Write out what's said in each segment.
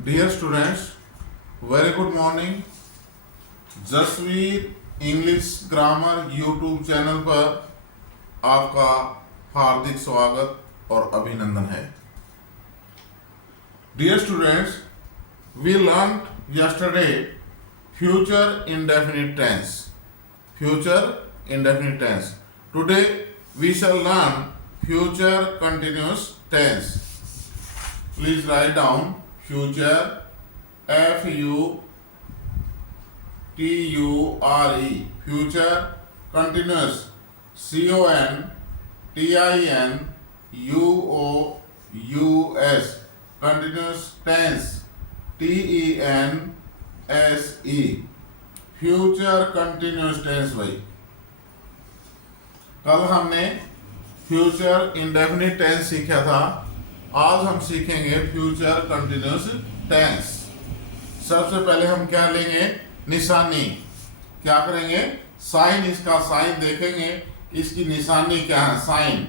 Dear students, very good morning. Jasveer English grammar YouTube channel पर आपका हार्दिक स्वागत और अभिनंदन है. Dear students, we learned yesterday future indefinite tense. Future indefinite tense. Today we shall learn future continuous tense. Please write down future, FUTURE, future continuous, CONTINUOUS, continuous tense, TENSE, future continuous tense. भाई कल हमने future indefinite tense सीखा था. आज हम सीखेंगे future continuous tense. सबसे पहले हम क्या लेंगे? निशानी. क्या करेंगे? साइन. इसका साइन देखेंगे. इसकी निशानी क्या है? Sign.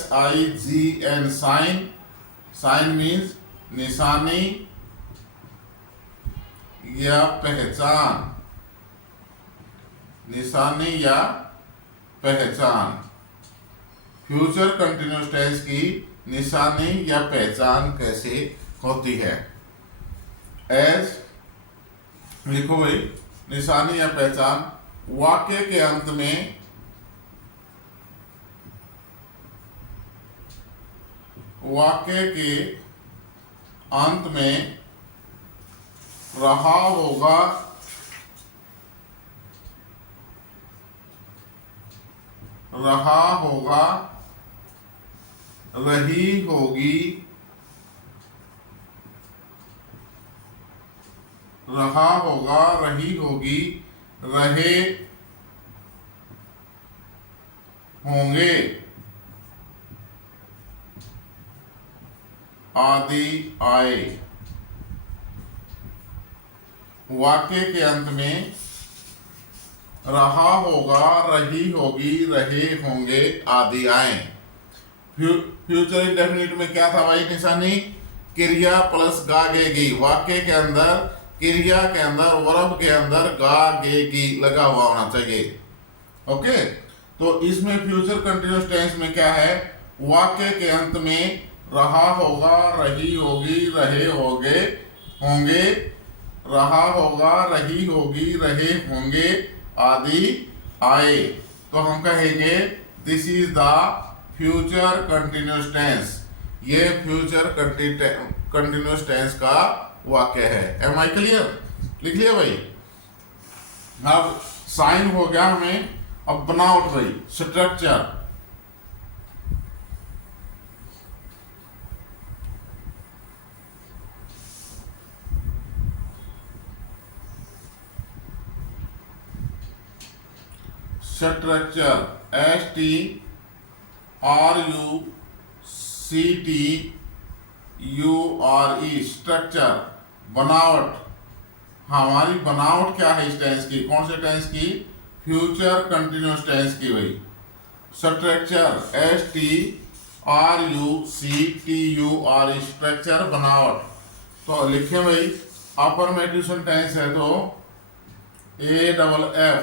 SIGN, sign. Sign means निशानी या पहचान. निशानी या पहचान. फ्यूचर कंटिन्यूस टेंस की निशानी या पहचान कैसे होती है? एज लिखो भाई. निशानी या पहचान वाक्य के अंत में रहा होगा, रही होगी, रहे होंगे आदि आए. वाक्य के अंत में रहा होगा, रही होगी, रहे होंगे आदि आए. फ्यूचर इंडेफिनिट में क्या था भाई? निशानी क्रिया प्लस गागेगी. वाक्य के अंदर, क्रिया के अंदर, वर्ब के अंदर गागेगी लगा हुआ होना चाहिए. ओके. तो इसमें फ्यूचर कंटिन्यूस टेंस में क्या है? वाक्य के अंत में रहा होगा, रही होगी, रहे होंगे, रहा होगा, रही होगी, रहे होंगे आदि आए. तो हम कहेंगे this is the future continuous tense. ये फ्यूचर कंटिन्यूस टेंस का वाक्य है. Am I clear? लिख लिया भाई. अब साइन हो गया हमें. अब बनावट भाई. स्ट्रक्चर. Structure STRUCTURE. स्ट्रक्चर. बनावट. हमारी बनावट क्या है इस टेंस की? कौन से टेंस की? फ्यूचर कंटिन्यूस टेंस की भाई. Structure STRUCTURE. स्ट्रक्चर बनावट. तो लिखे भाई. अफर्मेटिव टेंस है तो AFF.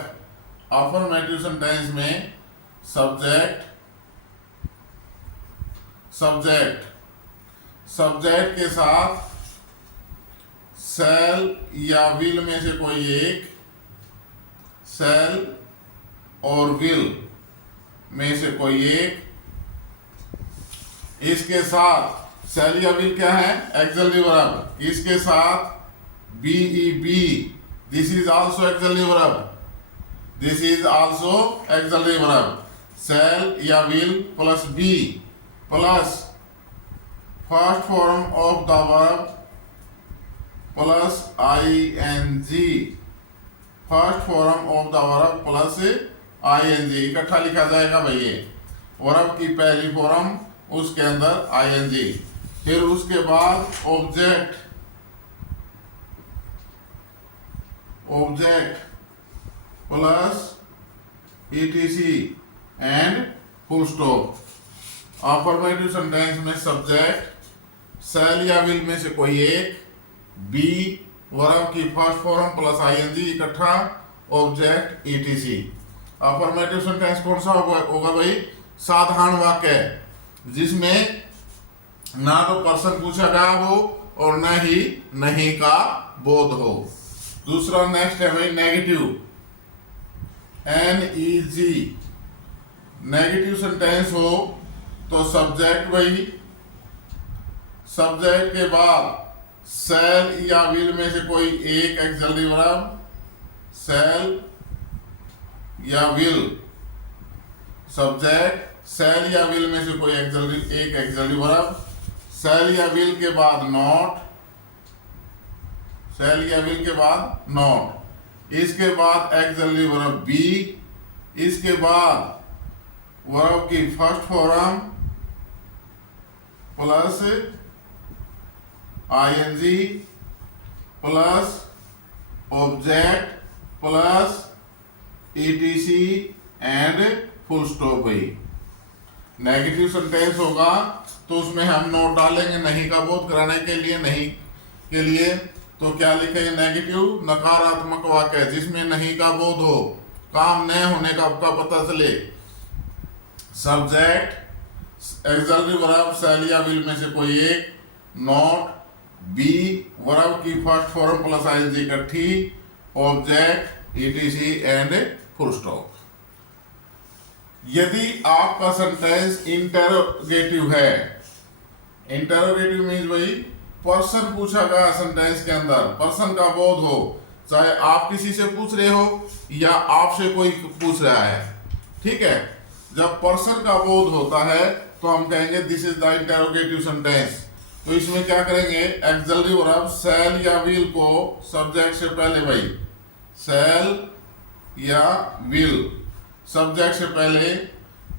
अफर्मेटिव टेंस में सब्जेक्ट के साथ शैल या विल में से कोई एक, शैल और विल में से कोई एक. इसके साथ शैल या विल क्या है? Auxiliary verb. इसके साथ BEB. This is also auxiliary verb. This is also auxiliary verb. Shall या will plus be plus first form of the verb plus ING. First form of the verb plus ING इकट्ठा लिखा जाएगा भाई. ये verb की पहली form, उसके अंदर ING. फिर उसके बाद object plus ETC and full stop. Affirmative sentence में सब्जेक्ट शैल या विल में से कोई एक, बी वर्ब की फर्स्ट फॉर्म प्लस आईएनजी इकट्ठा ऑब्जेक्ट ईटीसी। अफर्मेटिव सेंटेंस कौन सा होगा भाई? साधारण वाक्य जिसमें ना तो पर्सन पूछा गया हो और न ही नहीं का बोध हो। दूसरा नेक्स्ट है भाई नेगेटिव, NEG। नेगेटिव सेंटेंस हो तो सब्जेक्ट भाई, सब्जेक्ट के बाद शैल या विल में से कोई एक एक्सलरी वर्ब, शैल या विल, सब्जेक्ट शैल या विल में से कोई एक एक्सलरी वर्ब, शैल या विल के बाद नॉट, शैल या विल के बाद नॉट, इसके बाद एक्सलरी वर्ब बी, इसके बाद वर्ब की first form plus ING plus object plus ETC and full stop भाई। नेगेटिव सेंटेंस होगा तो उसमें हम नोट डालेंगे नहीं का बोध कराने के लिए, नहीं के लिए तो क्या लिखेंगे? नेगेटिव नकारात्मक वाक्य जिसमें नहीं का बोध हो, काम न होने का पता चले। सब्जेक्ट एक्सलरी वर्ब शैल या विल में से कोई एक, नॉट, बी वर्ब की फर्स्ट फॉर्म प्लस आईएनजी इकट्ठी, object ETC and full stop. यदि आपका सेंटेंस इंटेरोगेटिव है, इंटेरोगेटिव मीन्स भाई पर्सन पूछा गया सेंटेंस के अंदर, पर्सन का बोध हो, चाहे आप किसी से पूछ रहे हो या आपसे कोई पूछ रहा है, ठीक है। जब पर्सन का बोध होता है तो हम कहेंगे this is the interrogative sentence. तो इसमें क्या करेंगे? एक्सलरी वर्ब शैल या विल को सब्जेक्ट से पहले भाई, शैल या विल सब्जेक्ट से पहले,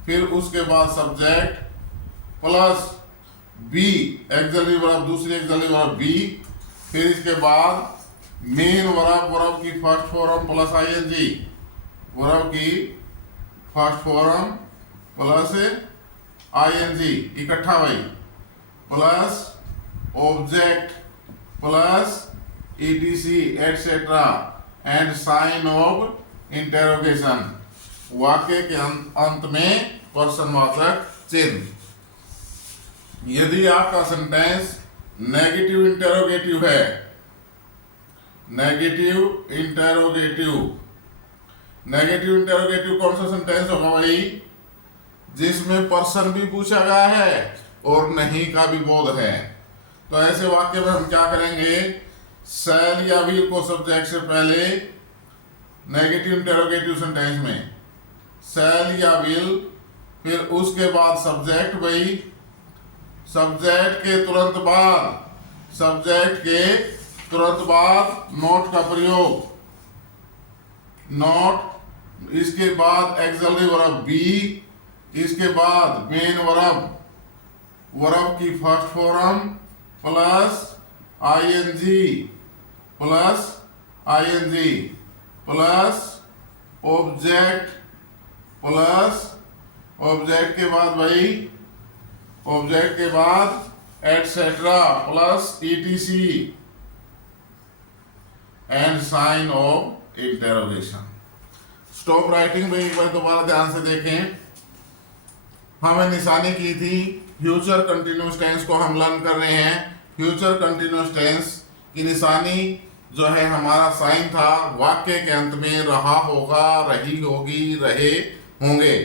फिर उसके बाद subject plus be auxiliary verb, दूसरी एक्सलरी वर्ब बी, फिर इसके बाद मेन वर्ब, वर्ब की first form plus ING, verb की फर्स्ट फॉर्म प्लस आईएनजी इकट्ठा भाई, plus object plus ETC etcetera and sign of interrogation. वाक्य के अंत में पर्सनवाचक चिन्ह। यदि आपका सेंटेंस नेगेटिव इंटेरोगेटिव है, नेगेटिव इंटेरोगेटिव, नेगेटिव इंटेरोगेटिव कौन सा सेंटेंस होगा भाई? जिसमें पर्सन भी पूछा गया है और नहीं का भी बोध है। तो ऐसे वाक्य में हम क्या करेंगे? शैल या विल को सब्जेक्ट से पहले, नेगेटिव इंटेरोगेटिव सेंटेंस में शैल या विल, फिर उसके बाद सब्जेक्ट भाई, सब्जेक्ट के तुरंत बाद, सब्जेक्ट के तुरंत बाद नॉट का प्रयोग, नॉट, इसके बाद एक्सलरी वर्ब बी, इसके बाद मेन वर्ब, वर्ब की first form plus ING plus ING plus object plus object के बाद भाई, ऑब्जेक्ट के बाद etcetera plus ETC and sign of interrogation. Stop writing में एक बार दोबारा ध्यान से देखें। हमें निशानी की थी फ्यूचर कंटिन्यूस टेंस को हम लर्न कर रहे हैं। फ्यूचर कंटिन्यूस टेंस की निशानी जो है हमारा साइन था वाक्य के अंत में रहा होगा, रही होगी, रहे होंगे।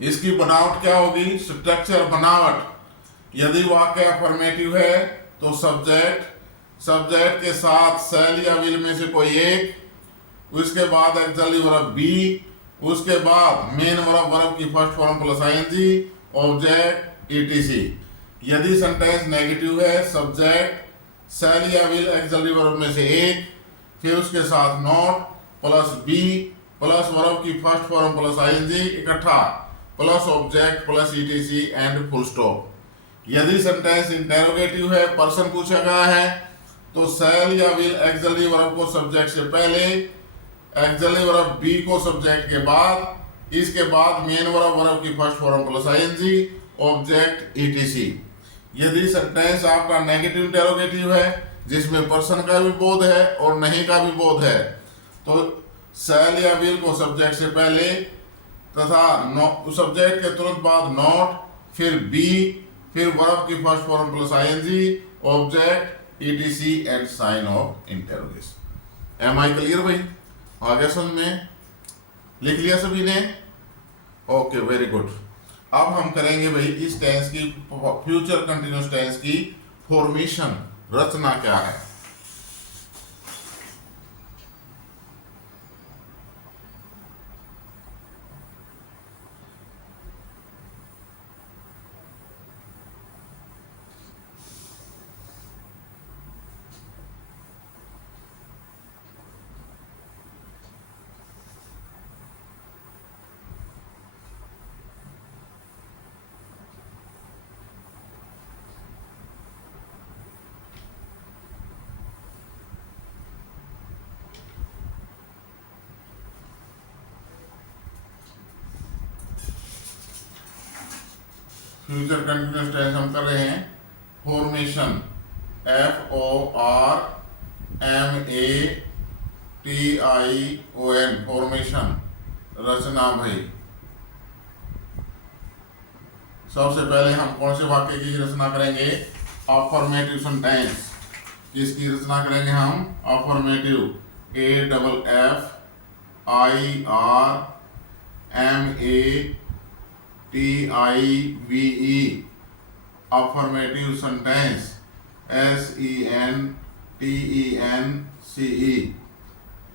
इसकी बनावट क्या होगी? स्ट्रक्चर बनावट। यदि वाक्य अफर्मेटिव है तो सब्जेक्ट, सब्जेक्ट के साथ शैल या विल में से कोई एक, उसके बाद एक्सलरी वर्ब बी, उसके बाद मेन वर्ब, वर्ब की first form plus ING, object ETC. यदि सेंटेंस नेगेटिव है, सब्जेक्ट शैल या विल एक्सलरी वर्ब में से एक, फिर उसके साथ not plus be plus verb की फर्स्ट फॉर्म प्लस आईएनजी इकट्ठा plus object plus ETC and full stop. यदि सेंटेंस इंटेरोगेटिव है, पर्सन पूछा गया है, तो शैल या विल एक्सलरी वर्ब को सब्जेक्ट से पहले, एक्सलरी वर्ब बी को सब्जेक्ट के बाद, इसके बाद मेन वर्ब, वर्ब की first form plus ING, object ETC. यदि सेंटेंस आपका नेगेटिव इंटेरोगेटिव है जिसमें पर्सन का भी बोध है और नहीं का भी बोध है, तो शैल या विल को सब्जेक्ट से पहले तथा सब्जेक्ट के तुरंत बाद नॉट, फिर बी, फिर वर्ब की first form plus ING, object, ETC and sign of interrogation. Am I clear भाई? आगे समझ में? लिख लिया सभी ने? Okay, very good. अब हम करेंगे भाई इस टेंस की, फ्यूचर कंटिन्यूअस टेंस की फॉर्मेशन, रचना क्या है। फ्यूचर कंटिन्यूअस टेंस हम कर रहे हैं फॉर्मेशन, FORMATION, फॉर्मेशन, रचना भाई। सबसे पहले हम कौन से वाक्य की रचना करेंगे? Affirmative sentence. किसकी रचना करेंगे हम? Affirmative, AFFIRMATIVE, affirmative sentence, SENTENCE,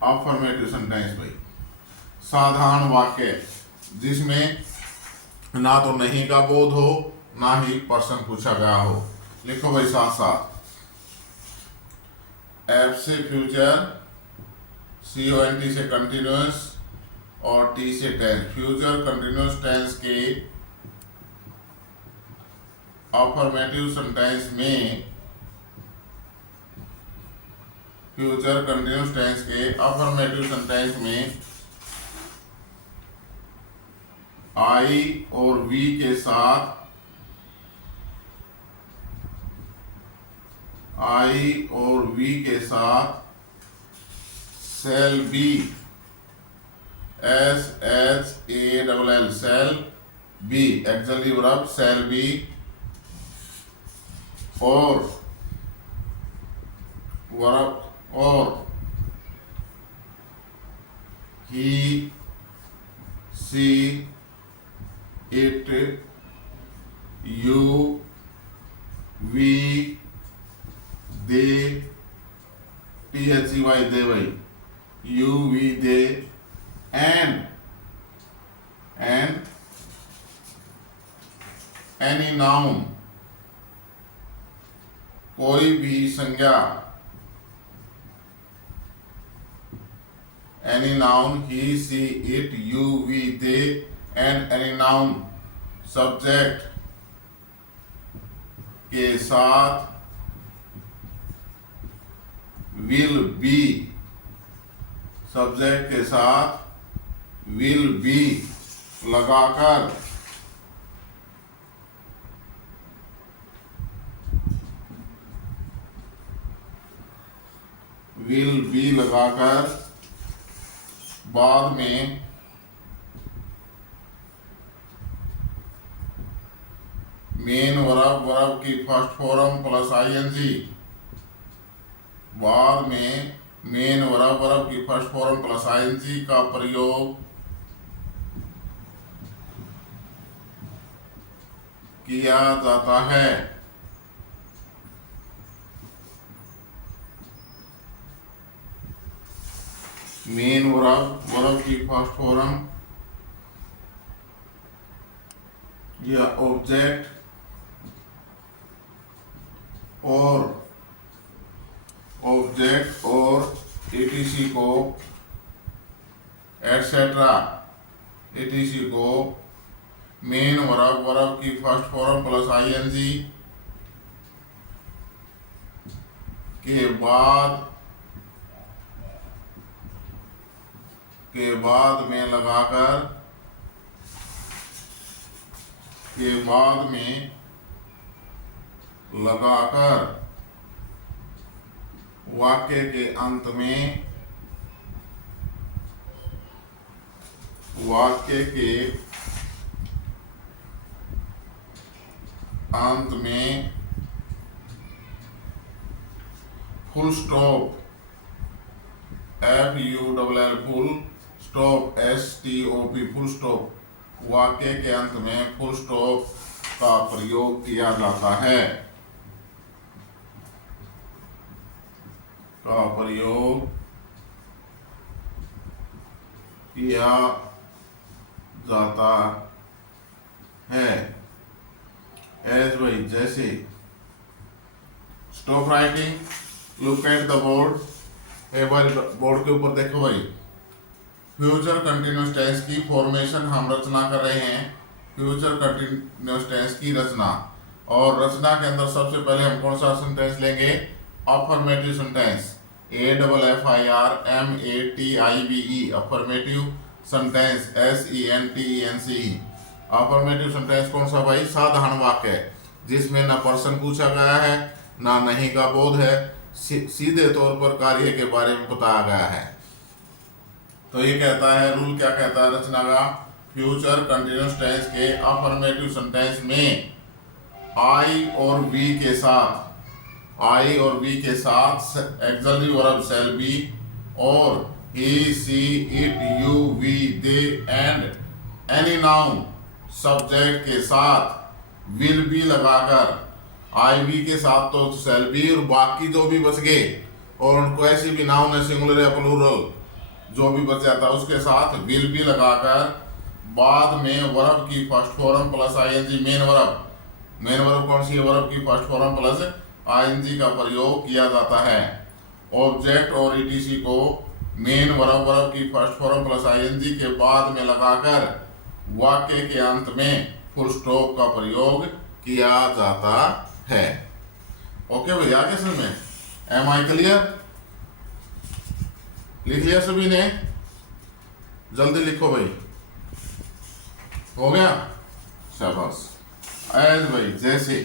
affirmative sentence भाई। साधारण वाक्य जिसमें ना तो नहीं का बोध हो ना ही पर्सन पूछा गया हो। लिखो भाई साथ साथ। F से फ्यूचर, CONT से कंटिन्यूअस और T से टेंस। फ्यूचर कंटिन्यूअस टेंस के अफर्मेटिव सेंटेंस में, फ्यूचर कंटिन्यूअस टेंस के अफर्मेटिव सेंटेंस में आई और वी के साथ, आई और वी के साथ shall be, SHALL, shall be, actually verb shall be, और वर्ब और he, she, it, you, we, they, THEY, they भाई, you, we, they, and any noun, कोई भी संज्ञा, any noun, he, she, it, you, we, they, and any noun subject के साथ will be, subject के साथ विल बी लगाकर बाद में मेन वर्ब की फर्स्ट फॉर्म प्लस आईएनजी, बाद में मेन वर्ब की फर्स्ट फॉर्म प्लस आईएनजी का प्रयोग किया जाता है। मेन वर्ब की फर्स्ट फॉर्म या ऑब्जेक्ट और एटीसी को, एटसेट्रा, एटीसी को मेन वर्ब की फर्स्ट फॉर्म प्लस आईएनजी के बाद में लगाकर, लगाकर वाक्य के अंत में full stop FULL full stop STOP full stop वाक्य के अंत में फुल स्टॉप का प्रयोग किया जाता है एज भाई जैसे stop writing look at the board. एक बार बोर्ड के ऊपर देखो भाई। फ्यूचर कंटिन्यूस टेंस की फॉर्मेशन हम रचना कर रहे हैं। फ्यूचर कंटिन्यूस टेंस की रचना, और रचना के अंदर सबसे पहले हम कौन सा सेंटेंस लेंगे? Affirmative sentence. AFFIRMATIVE affirmative sentence SENTENCE। Affirmative sentence कौन सा भाई? साधारण वाक्य है जिसमें ना प्रश्न पूछा गया है ना नहीं का बोध है, सीधे तौर पर कार्य के बारे में बताया गया है। तो ये कहता है, रूल क्या कहता है रचना का? फ्यूचर कंटिन्यूस टेंस के अफर्मेटिव सेंटेंस में आई और वी के साथ एक्सिलरी वर्ब शैल बी और he she it you we they and any noun subject के साथ विल बी लगाकर, आई वी के साथ तो शैल बी और बाकी जो भी बच गए, और उनको ऐसी भी नाउन है सिंगुलर या प्लूरल जो भी बच जाता है उसके साथ विल बी लगाकर बाद में वर्ब की first form plus ING main verb कौन सी है? वर्ब की फर्स्ट फॉर्म प्लस आईएनजी का प्रयोग किया जाता है। ऑब्जेक्ट और ईटीसी को मेन वर्ब की फर्स्ट फॉर्म प्लस आईएनजी के बाद में लगाकर वाक्य के अंत में फुल स्टॉप का प्रयोग किया जाता है। ओके भाई, आगे समझ में? Am I clear? लिख लिया सभी ने? जल्दी लिखो भाई। हो गया? शाबाश। एज भाई जैसे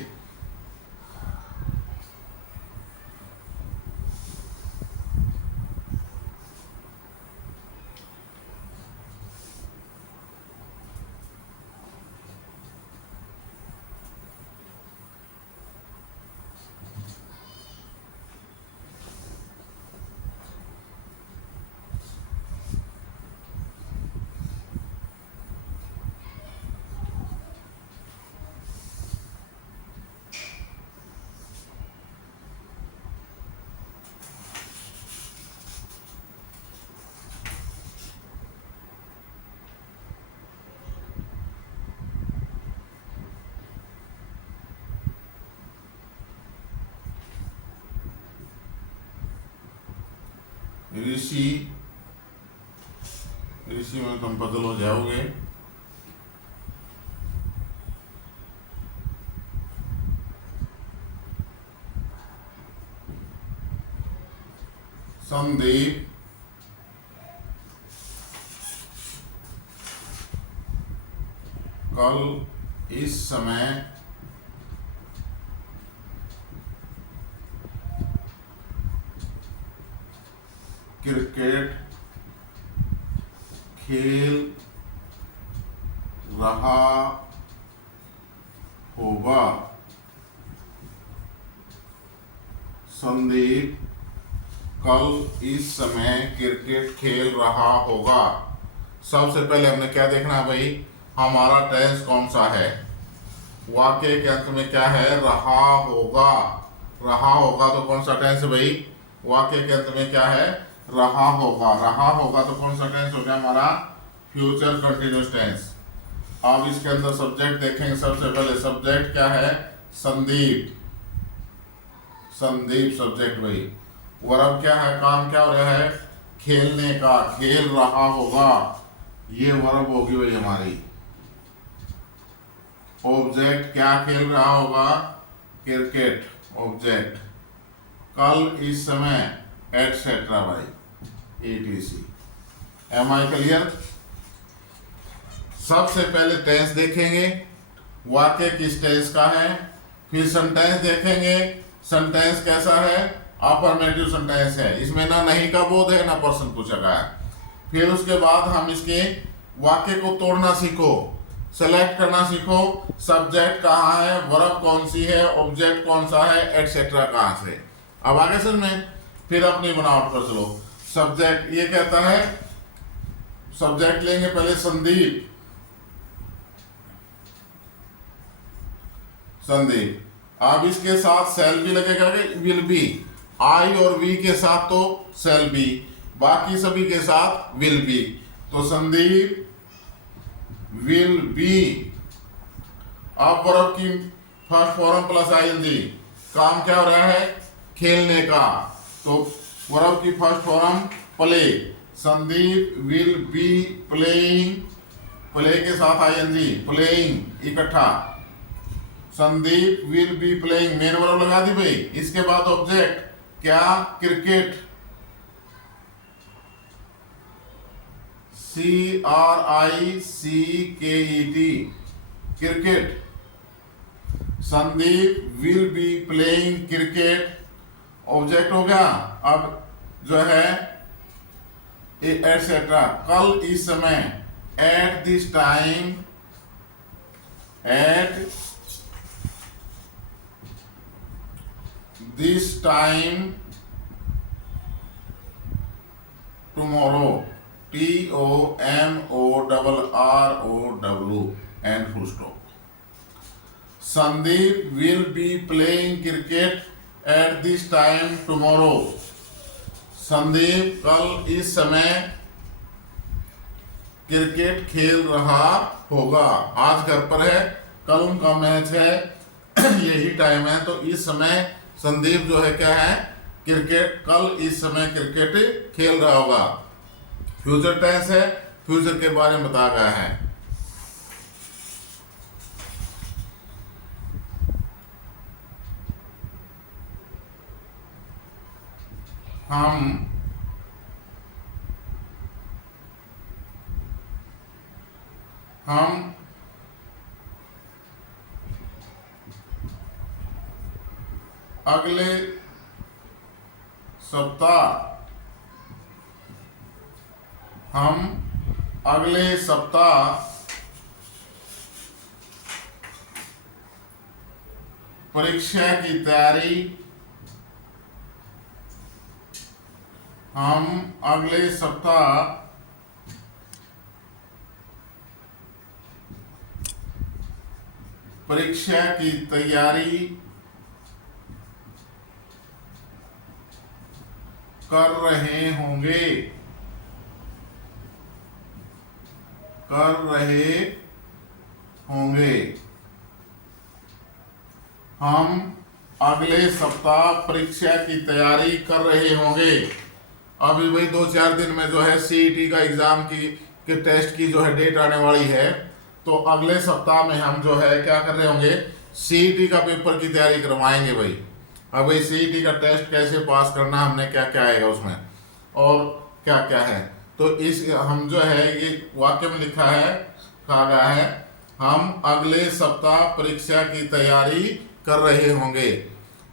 ऋषि में तुम बदल हो जाओगे। संदीप कल इस समय क्रिकेट खेल रहा होगा। संदीप कल इस समय क्रिकेट खेल रहा होगा। सबसे पहले हमने क्या देखना है भाई? हमारा टेंस कौन सा है? वाक्य के अंत में क्या है? रहा होगा। रहा होगा तो कौन सा टेंस है भाई? वाक्य के अंत में क्या है? रहा होगा। रहा होगा तो कौन सा टेंस हो गया हमारा? Future continuous tense. अब इसके अंदर सब्जेक्ट देखेंगे। सबसे पहले सब्जेक्ट क्या है? संदीप। संदीप सब्जेक्ट भाई। वर्ब क्या है? काम क्या हो रहा है? खेलने का। खेल रहा होगा, ये वर्ब होगी भाई हमारी। ऑब्जेक्ट क्या खेल रहा होगा? Cricket object. कल इस समय एटसेट्रा भाई ETC। M I clear? सबसे पहले टेंस देखेंगे। वाक्य किस टेंस का है? फिर सेंटेंस देखेंगे, सेंटेंस कैसा है, अफर्मेटिव सेंटेंस है, इसमें ना नहीं का बोध है ना प्रश्न पूछा गया है। फिर उसके बाद हम इसके वाक्य को तोड़ना सीखो, सेलेक्ट करना सीखो, सब्जेक्ट कहाँ है, वर्ब कौन सी है, ऑब्जेक्ट कौन सा है, एटसेट्रा कहाँ से। अब आगे समझ में, फिर अपनी बनावट पर चलो। सब्जेक्ट ये कहता है, सब्जेक्ट लेंगे पहले संदीप, संदीप। अब इसके साथ सेल भी लगेगा कि विल बी, आई और वी के साथ तो सेल बी, बाकी सभी के साथ विल बी। तो संदीप विल बी। अब वर्ब की फर्स्ट फॉर्म प्लस आईएनजी, काम क्या हो रहा है, खेलने का, तो वर्ब की first form play. Sandeep will be playing, play के साथ आईएनजी, प्लेइंग इकट्ठा। Sandeep will be playing, main verb लगा दी भाई। इसके बाद ऑब्जेक्ट क्या, cricket, CRICKET, cricket. Sandeep will be playing cricket, object हो गया। अब जो है एटसेट्रा, कल इस समय, eight this time, eight this time, tomorrow, TOMORROW and full stop. Sandeep will be playing cricket at this time tomorrow, Sandeep कल इस समय क्रिकेट खेल रहा होगा। आज घर पर है, कल उनका मैच है, यही टाइम है, तो इस समय संदीप जो है क्या है, क्रिकेट, कल इस समय क्रिकेट खेल रहा होगा। फ्यूचर टेंस है, फ्यूचर के बारे में बताया गया है। हम अगले सप्ताह परीक्षा की तैयारी, हम अगले सप्ताह परीक्षा की तैयारी कर रहे होंगे, हम अगले सप्ताह परीक्षा की तैयारी कर रहे होंगे। अभी भाई 2-4 दिन में जो है सीईटी का एग्जाम के टेस्ट की जो है डेट आने वाली है, तो अगले सप्ताह में हम जो है क्या कर रहे होंगे, सीईटी का पेपर की तैयारी करवाएंगे भाई। अब भाई सीईटी का टेस्ट कैसे पास करना, हमने क्या क्या आएगा उसमें और क्या क्या है, तो इस हम जो है ये वाक्य में लिखा है, कहा गया है, हम अगले सप्ताह परीक्षा की तैयारी कर रहे होंगे।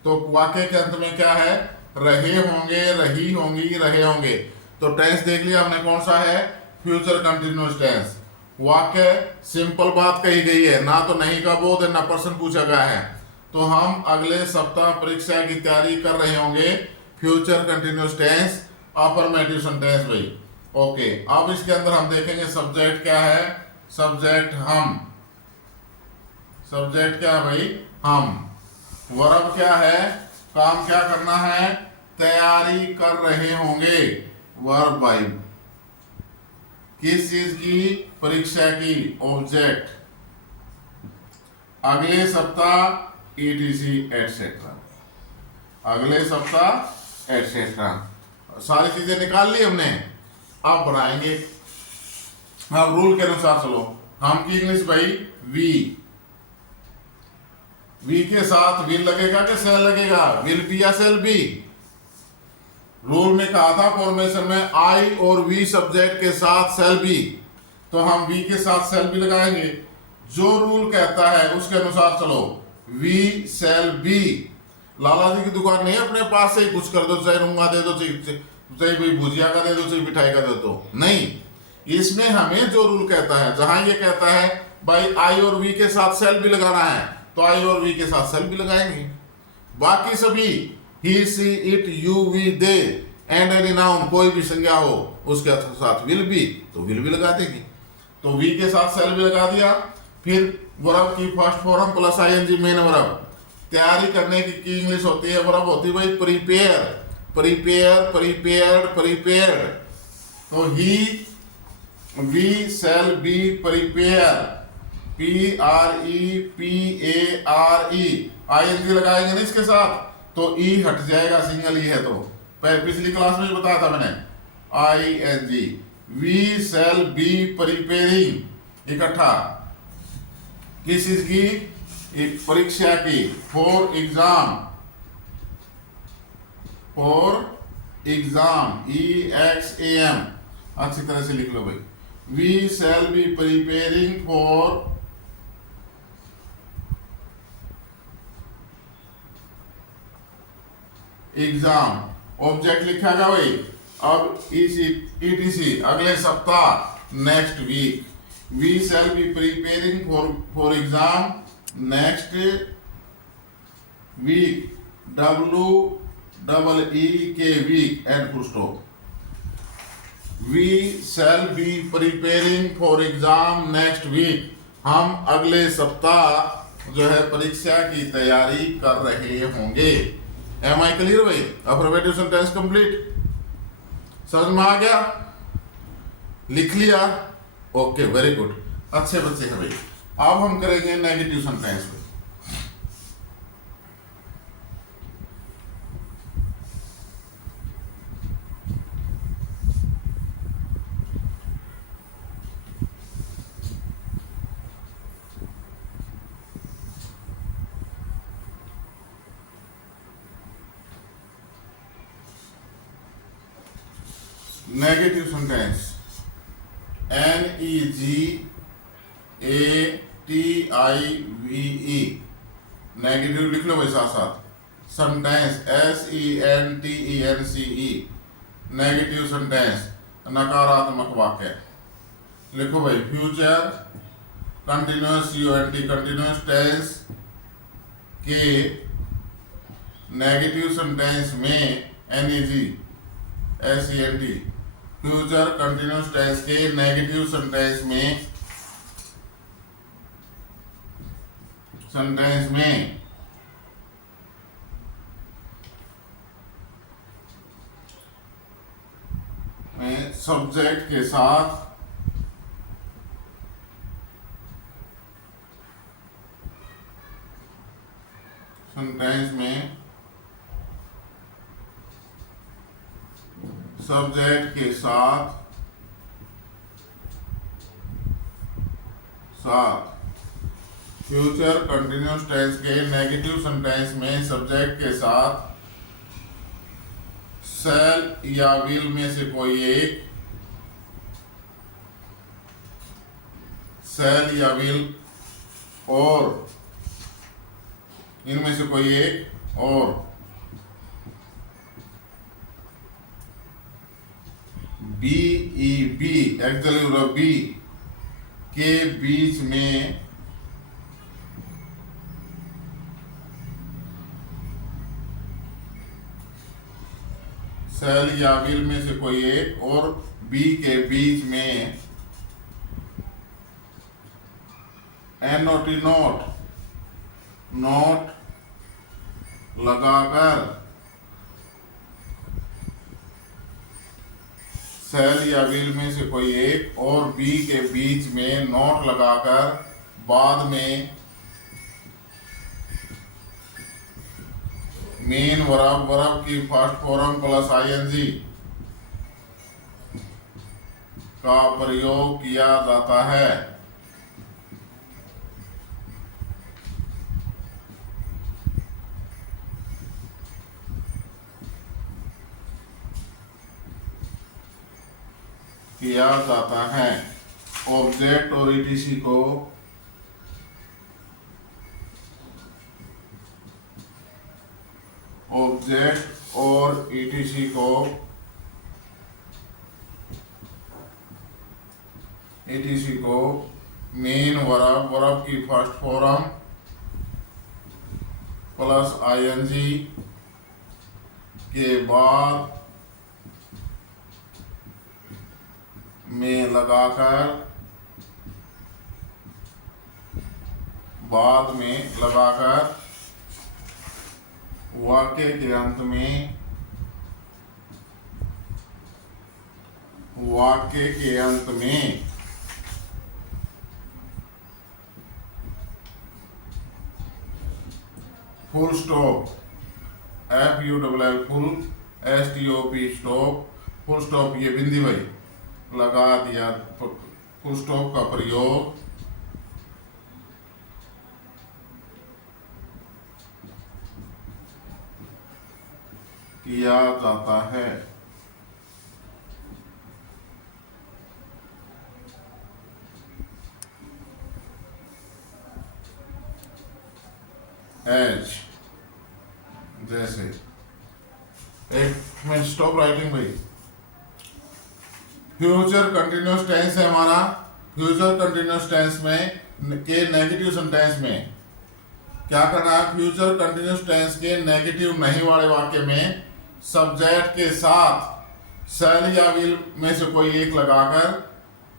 तो वाक्य के अंत में क्या है, रहे होंगे, रही होंगी, रहे होंगे। तो टेंस देख लिया हमने कौन सा है, फ्यूचर कंटिन्यूअस टेंस। वाक्य सिंपल बात कही गई है, ना तो नहीं का बोध है ना प्रश्न पूछा गया है। तो हम अगले सप्ताह परीक्षा की तैयारी कर रहे होंगे, future continuous tense, affirmative sentence भाई। ओके, अब इसके अंदर हम देखेंगे सब्जेक्ट क्या है, सब्जेक्ट हम, सब्जेक्ट क्या है भाई, हम। वर्ब क्या है, काम क्या करना है, तैयारी कर रहे होंगे, वर्ब भाई। किस चीज की, परीक्षा की, ऑब्जेक्ट। अगले सप्ताह ETC एटसेट्रा, अगले सप्ताह एटसेट्रा। सारी चीजें निकाल ली हमने, अब बनाएंगे। अब रूल के अनुसार चलो। हम की इंग्लिश भाई वी के साथ विल लगेगा कि सेल लगेगा, विल बी या सेल बी। रूल में कहा था फॉर्मेशन में आई और वी सब्जेक्ट के साथ सेल बी, तो हम वी के साथ सेल बी लगाएंगे। जो रूल कहता है उसके अनुसार चलो। We shall be. Lala ji की दुकान नहीं, अपने पास से ही कुछ कर दो, चाहे रूंगा दे दो, चाहे कोई भुजिया का दे दो, चाहे मिठाई का दे दो, नहीं। इसमें हमें जो रूल कहता है, जहां ये कहता है भाई आई और वी के साथ सेल भी लगाना है, तो आई और वी के साथ सेल भी लगाएंगे। बाकी सभी he she it you we they and any noun, कोई भी संज्ञा हो उसके साथ विल भी, तो विल भी लगा देगी। तो वी के साथ सेल भी लगा दिया। फिर वर्ब की first form plus ING main verb. तैयारी करने की इंग्लिश होती है, वर्ब होती है भाई प्रिपेयर, प्रिपेयर, प्रिपेयर्ड, प्रिपेयर्ड। तो he we shall be prepare, PREPARE, ING लगाएंगे ना इसके साथ, तो ई हट जाएगा, सिंगल ई है। तो पिछली क्लास में बताया था मैंने, ING। We shall be preparing, इकट्ठा किस चीज की, एक परीक्षा की, for exam, for exam, EXAM, अच्छी तरह से लिख लो भाई। We shall be preparing for exam, object लिखा गया भाई। अब ETC अगले सप्ताह, next week. We shall be preparing for exam next week, WEEK week, and full stop. We shall be preparing for exam next week, हम अगले सप्ताह जो है परीक्षा की तैयारी कर रहे होंगे। एम आई क्लियर भाई? अफर्मेटिव सेंटेंस कंप्लीट, समझ में आ गया, लिख लिया, ओके वेरी गुड, अच्छे बच्चे हैं भाई। अब हम करेंगे नेगेटिव सेंटेंस में। नेगेटिव सेंटेंस, NEGATIVE, नेगेटिव लिख लो भाई साथ साथ। सेंटेंस SENTENCE, नेगेटिव सेंटेंस, नकारात्मक वाक्य। लिखो भाई, future continuous UNT continuous tense के नेगेटिव सेंटेंस में NEG SENT, future continuous tense के नेगेटिव सेंटेंस में सब्जेक्ट के साथ सब्जेक्ट के साथ फ्यूचर कंटिन्यूअस टेंस के नेगेटिव सेंटेंस में सब्जेक्ट के साथ शैल या विल में से कोई एक, शैल या विल और इनमें से कोई एक और BEB एक्चुअली बी के बीच में शैल या विल में से कोई एक और बी के बीच में NOT नोट लगाकर, शैल या विल में से कोई एक और बी के बीच में नोट लगाकर बाद में मेन वर्ब की फर्स्ट फॉर्म प्लस ING का प्रयोग किया जाता है। ऑब्जेक्ट और ETC को ऑब्जेक्ट और ईटीसी को मेन वर्ब की फर्स्ट फॉर्म प्लस आईएनजी के बाद में लगाकर वाक्य के अंत में full stop FULL full STOP stop full stop ये बिंदी भाई लगा दिया। फुल स्टॉप का प्रयोग किया जाता है। एज जैसे एक मिनट स्टॉप राइटिंग भाई। फ्यूचर कंटिन्यूअस टेंस है हमारा। फ्यूचर कंटिन्यूअस टेंस में के नेगेटिव सेंटेंस में क्या करना है? फ्यूचर कंटिन्यूअस टेंस के नेगेटिव नहीं वाले वाक्य में सब्जेक्ट के साथ शैल या विल में से कोई एक लगाकर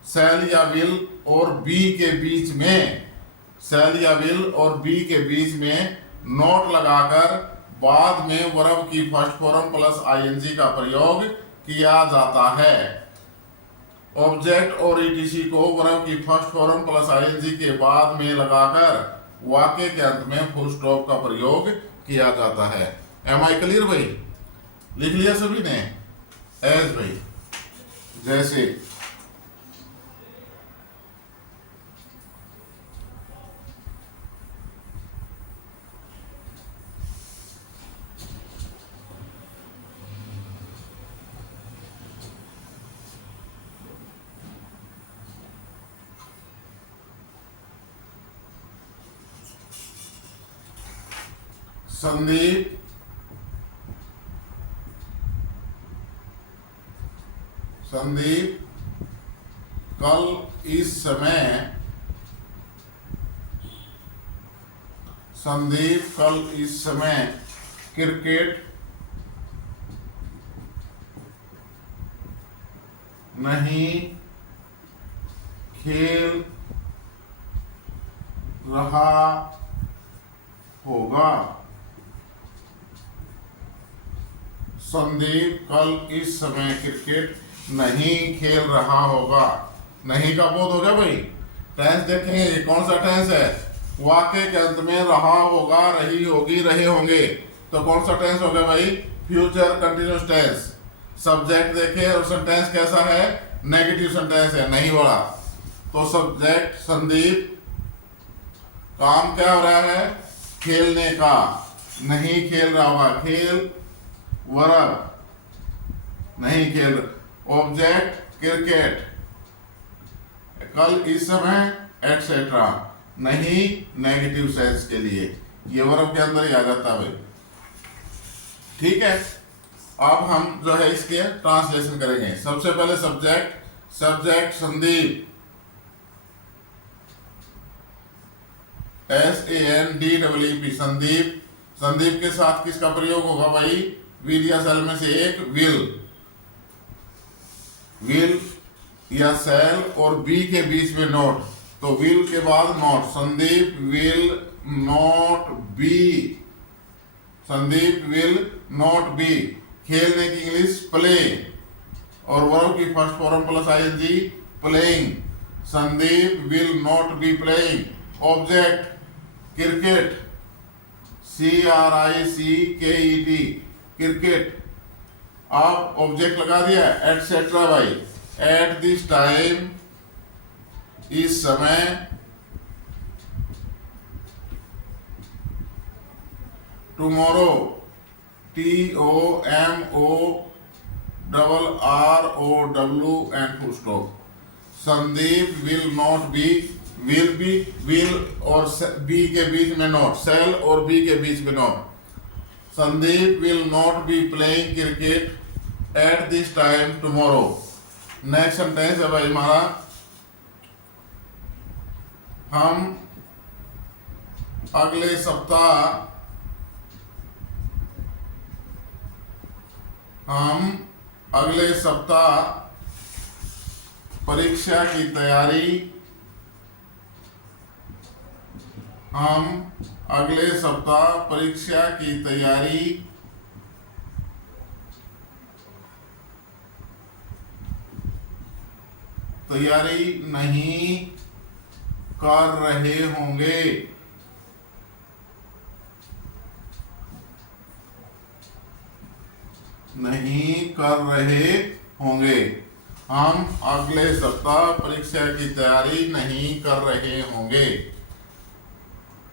शैल या विल और बी के बीच में नोट लगाकर बाद में वर्ब की फर्स्ट फॉर्म प्लस आईएनजी का प्रयोग किया जाता है। ऑब्जेक्ट और ईटीसी को वर्ब की फर्स्ट फॉर्म प्लस आईएनजी के बाद में लगाकर वाक्य के अंत में फुल स्टॉप का प्रयोग किया जाता है। एम आई क्लियर भाई? लिख लिया सभी ने? एज भाई जैसे संदीप कल इस समय क्रिकेट नहीं खेल रहा होगा। संदीप कल इस समय क्रिकेट नहीं खेल रहा होगा। नहीं का बोध हो गया भाई। टेंस देखेंगे ये कौन सा टेंस है? वाक्य के अंत में रहा होगा, रही होगी, रहे होंगे, तो कौन सा टेंस हो गया भाई? Future continuous tense. सब्जेक्ट देखे और सेंटेंस कैसा है? नेगेटिव सेंटेंस है, नहीं वाला। तो सब्जेक्ट संदीप, काम क्या हो रहा है? खेलने का, नहीं खेल रहा होगा, खेल वर्ब, नहीं खेल। ऑब्जेक्ट क्रिकेट, कल इस समय एटसेट्रा, नहीं नेगेटिव सेंस के लिए, ये वर्ब के अंदर ही आ जाता है भाई। ठीक है, अब हम जो है इसके ट्रांसलेशन करेंगे। सबसे पहले सब्जेक्ट संदीप, SANDEEP संदीप। संदीप के साथ किसका प्रयोग होगा भाई? विल या सेल में से एक, विल या सेल और बी के बीच में नोट, तो विल के बाद not. Sandeep will not be. खेलने की इंग्लिश प्ले, और वर्ब की first form plus ING playing. Sandeep will not be playing. Object cricket, CRICKET cricket. आप ऑब्जेक्ट लगा दिया एटसेट्रा भाई। एट दिस टाइम, इस समय, tomorrow, TOMORROW and full stop. Sandeep will not be, will और बी के बीच में नॉट, सेल और बी के बीच में not. Sandeep will not be playing cricket at this time tomorrow. Next sentence है भाई हमारा, हम अगले सप्ताह परीक्षा की तैयारी हम अगले सप्ताह परीक्षा की तैयारी नहीं कर रहे होंगे। नहीं कर रहे होंगे। हम अगले सप्ताह परीक्षा की तैयारी नहीं कर रहे होंगे।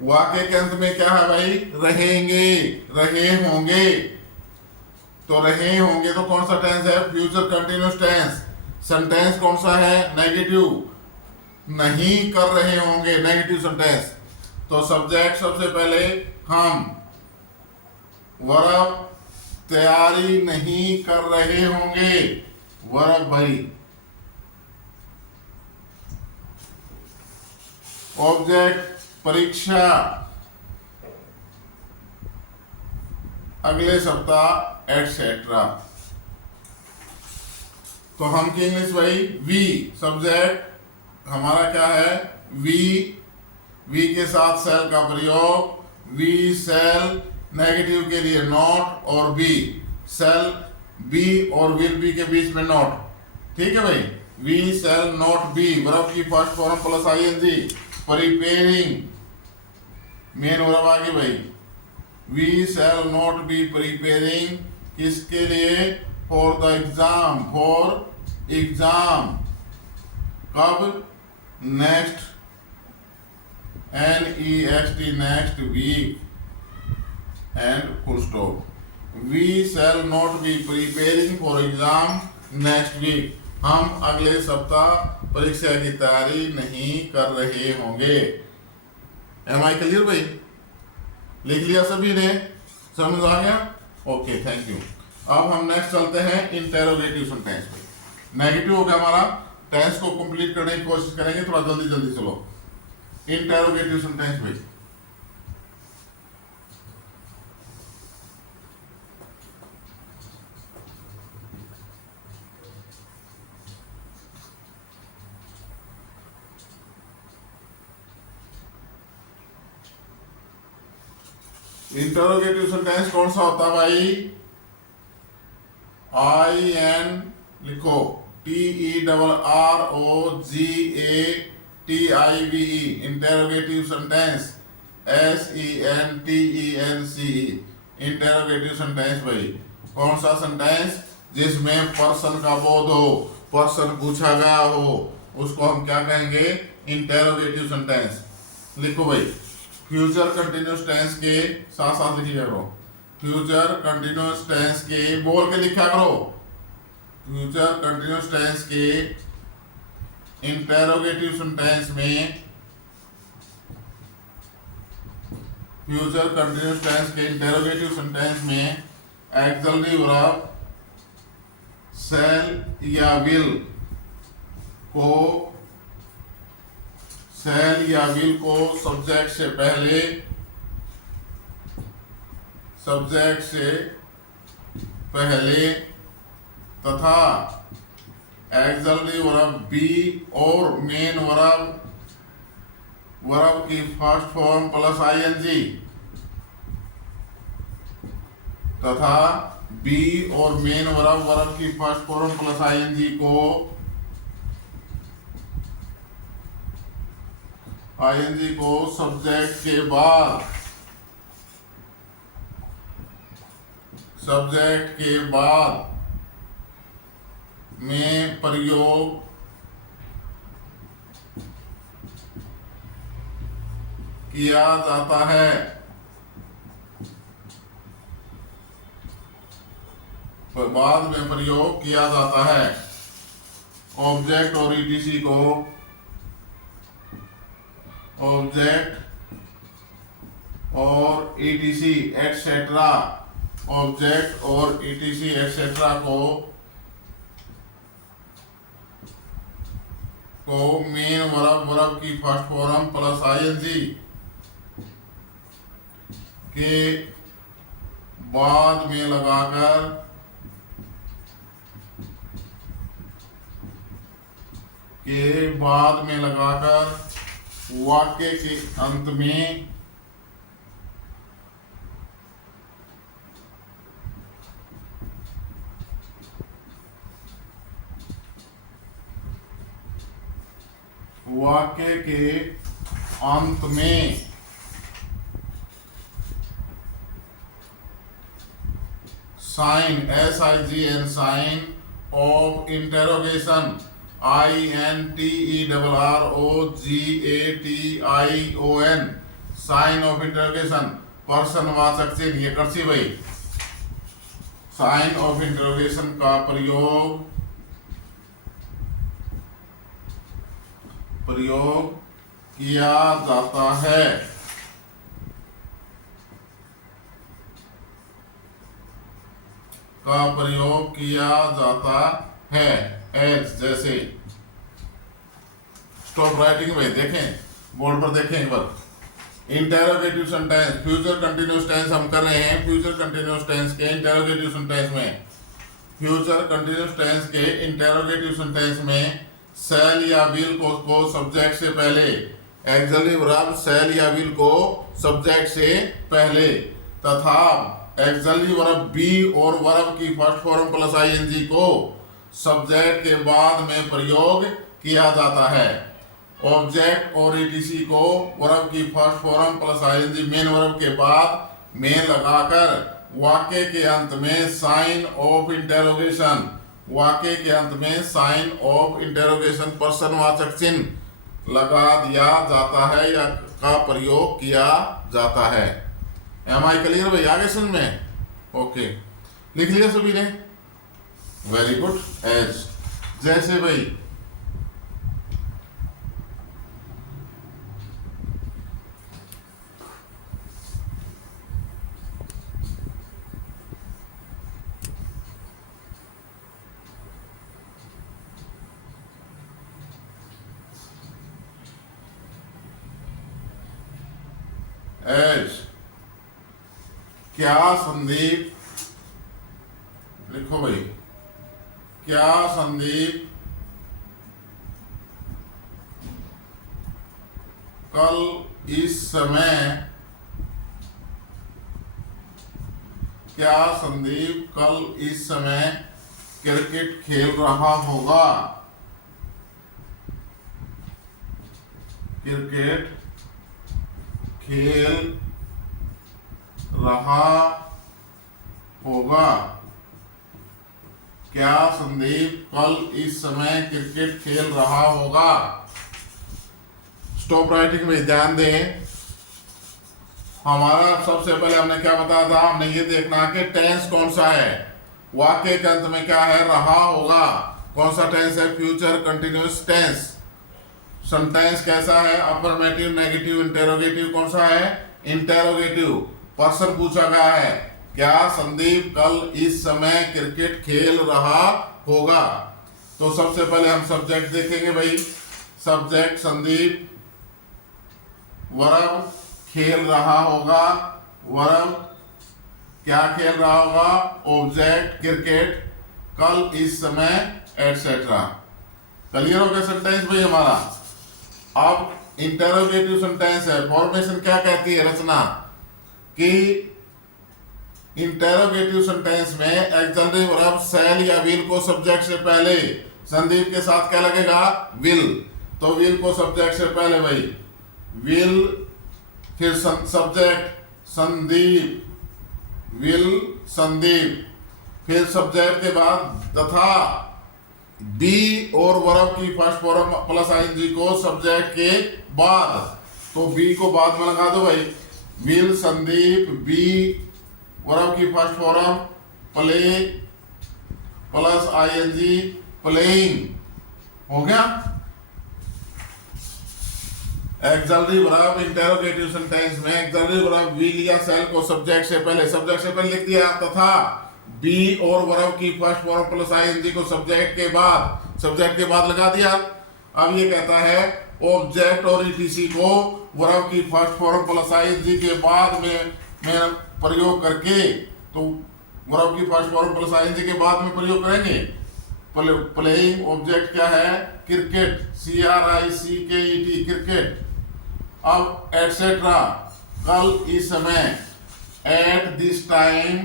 वाक्य के अंत में क्या है भाई? रहेंगे, रहे होंगे। तो रहे होंगे तो कौन सा टेंस है? Future continuous tense. सेंटेंस कौन सा है? नेगेटिव। नहीं कर रहे होंगे, नेगेटिव सेंटेंस। तो सब्जेक्ट सबसे पहले हम, वर्ब तैयारी नहीं कर रहे होंगे, वर्ब भाई। ऑब्जेक्ट परीक्षा, अगले सप्ताह एटसेट्रा। तो हम की इंग्लिश भाई वी, सब्जेक्ट हमारा क्या है? वी के साथ सेल का प्रयोग। वी सेल नेगेटिव के लिए नॉट, और बी सेल बी और विल बी के बीच में नॉट। ठीक है भाई। We shall not be, verb की first form plus ING. Preparing main verb आ गई भाई। We shall not be preparing, किसके लिए? For the exam, for exam. कब? Next, NEXT, next week, and full stop. We shall not be preparing for exam next week, हम अगले सप्ताह परीक्षा की तैयारी नहीं कर रहे होंगे। एम आई क्लियर भाई? लिख लिया सभी ने? समझ आ गया? Okay, thank you. अब हम नेक्स्ट चलते हैं इंटेरोगेटिव सेंटेंस पे। नेगेटिव हो गया हमारा, टेंस को कंप्लीट करने की कोशिश करेंगे, थोड़ा जल्दी जल्दी चलो। इंटेरोगेटिव सेंटेंस भाई। इंटरोगेटिव सेंटेंस कौन सा होता है भाई? IN लिखो, TERROGATIVE, interrogative sentence. SENTENCE, interrogative sentence भाई। कौन सा सेंटेंस? जिसमें पर्सन का बोध हो, पर्सन पूछा गया हो, उसको हम क्या कहेंगे? Interrogative sentence. लिखो भाई, फ्यूचर कंटिन्यूअस टेंस के साथ साथ लिखिए करो। फ्यूचर कंटिन्यूअस टेंस के बोल के लिखा करो। फ्यूचर कंटिन्यूअस टेंस के इंटेरोगेटिव सेंटेंस में, फ्यूचर कंटिन्यूअस टेंस के इंटेरोगेटिव सेंटेंस में एक्सिलरी वर्ब शैल या विल को सब्जेक्ट से पहले तथा एक्सिलरी वर्ब बी और मेन वर्ब की फर्स्ट फॉर्म प्लस आईएनजी, तथा बी और मेन वर्ब की फर्स्ट फॉर्म प्लस आईएनजी को सब्जेक्ट के बाद में प्रयोग किया जाता है। बाद में प्रयोग किया जाता है। ऑब्जेक्ट और ईटीसी को, ऑब्जेक्ट और ईटीसी एटसेट्रा ऑब्जेक्ट और ईटीसी एक्सेट्रा को मेन वर्ब की फर्स्ट फॉर्म प्लस आईएनजी के बाद में लगाकर वाक्य के अंत में sign SIGN sign of interrogation INTERROGATION sign of interrogation पर्सनवाचक चिन्ह, ये कर्सिव है। साइन ऑफ इंटेरोगेशन का प्रयोग किया जाता है। एज जैसे स्टॉप राइटिंग में देखें, बोर्ड पर देखें एक बार। Interrogative sentence future continuous tense हम कर रहे हैं। फ्यूचर कंटिन्यूअस टेंस के इंटेरोगेटिव सेंटेंस में शैल या विल को सब्जेक्ट से पहले, एक्सिलरी वर्ब शैल या विल को सब्जेक्ट से पहले तथा एक्सिलरी वर्ब बी और वर्ब की फर्स्ट फॉर्म प्लस आईएनजी को सब्जेक्ट के बाद में प्रयोग किया जाता है। ऑब्जेक्ट और ईटीसी को वर्ब की first form plus ING main verb के बाद में लगाकर वाक्य के अंत में साइन ऑफ इंटेरोगेशन पर्सनवाचक चिन्ह लगा दिया जाता है या का प्रयोग किया जाता है। एम आई क्लियर भाई? आगे सुन में ओके, लिख लिया सभी ने? Very good. एज जैसे भाई क्या संदीप, लिखो भाई, क्या संदीप कल इस समय क्रिकेट खेल रहा होगा? क्या संदीप कल इस समय क्रिकेट खेल रहा होगा? स्टॉप राइटिंग में ध्यान दें। हमारा सबसे पहले हमने क्या बताया था? हमने ये देखना कि टेंस कौन सा है। वाक्य के अंत में क्या है? रहा होगा। कौन सा टेंस है? Future continuous tense. सेंटेंस कैसा है? Affirmative, negative, interrogative. कौन सा है? इंटेरोगेटिव। पर्सन पूछा गया है, क्या संदीप कल इस समय क्रिकेट खेल रहा होगा? तो सबसे पहले हम सब्जेक्ट देखेंगे भाई। सब्जेक्ट संदीप, वर्ब खेल रहा होगा, वर्ब क्या खेल रहा होगा? ऑब्जेक्ट क्रिकेट, कल इस समय एटसेट्रा। क्लियर हो गया सेंटेंस भाई हमारा? अब इंटेरोगेटिव सेंटेंस है। फॉर्मेशन क्या कहती है? रचना कि इंटेरोगेटिव सेंटेंस में एक्सिलरी वर्ब शैल या विल को सब्जेक्ट से पहले, संदीप के साथ क्या लगेगा? विल। तो विल को सब्जेक्ट से पहले भाई विल, फिर सब्जेक्ट संदीप, विल संदीप, फिर सब्जेक्ट के बाद तथा बी और वर्ब की फर्स्ट फॉर्म प्लस आईएनजी को सब्जेक्ट के बाद। तो बी को बाद में लगा दो भाई। विल संदीप, बी वर्ब की first form play plus ING, playing. हो गया? एक्सलरी वर्ब इंटेरोगेटिव सेंटेंस में एक्सलरी वर्ब विल या शैल को सब्जेक्ट से पहले लिख दिया, तथा बी और वर्ब की फर्स्ट फॉर्म प्लस आईएनजी को सब्जेक्ट के बाद लगा दिया। अब ये कहता है ऑब्जेक्ट और ईटीसी को वर्ब की फर्स्ट फॉर्म प्लस आईएनजी के बाद में प्रयोग करके, तो वर्ब की फर्स्ट फॉर्म प्लस आईएनजी के बाद में प्रयोग करेंगे। प्लेइंग ऑब्जेक्ट क्या है? Cricket, CRICKET cricket. अब एटसेट्रा, कल इस समय, eight this time,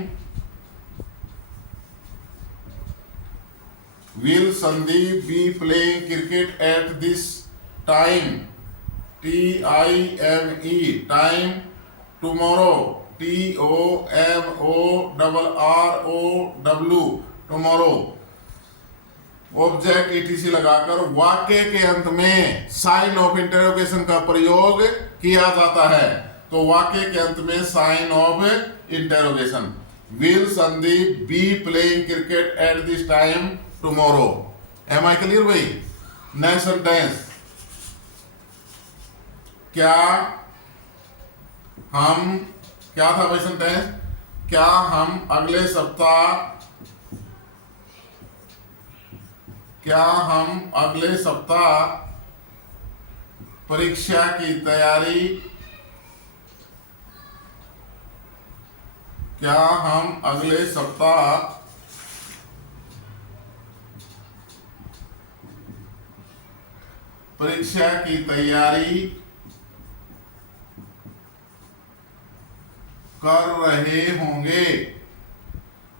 will Sandeep be playing cricket at this time, TIME time, tomorrow, TOMORROW tomorrow. Object ETC लगाकर वाक्य के अंत में साइन ऑफ इंटरोगेशन का प्रयोग किया जाता है। तो वाक्य के अंत में sign of interrogation, will Sandeep be playing cricket at this time tomorrow. Am I clear भाई? नेक्स्ट सेंटेंस, क्या था भाई सेंटेंस? क्या हम अगले सप्ताह परीक्षा की तैयारी